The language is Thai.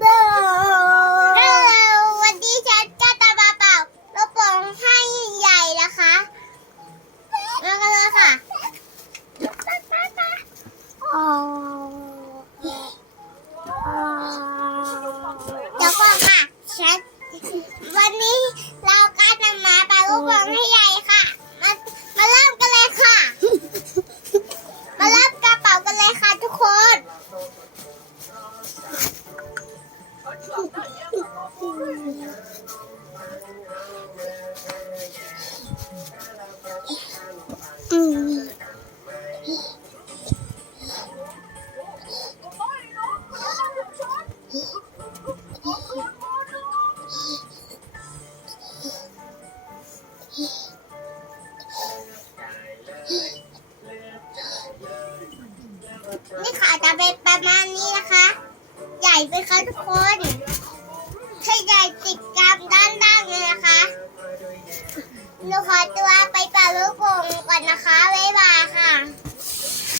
เด้อวันนี้ฉันก็จะมาเป่าลูกโป่งให้ใหญ่นะคะมากันเลยค่ะอ๋อเดี๋ยวก่อนค่ะฉันวันนี้ อืมนี่ค่ะจะเป็น ญ่ไปคะทุกคนถ้าใหญ่ติดกามด้านล่างเลยนะคะหนูขอตัวไปเป่าลู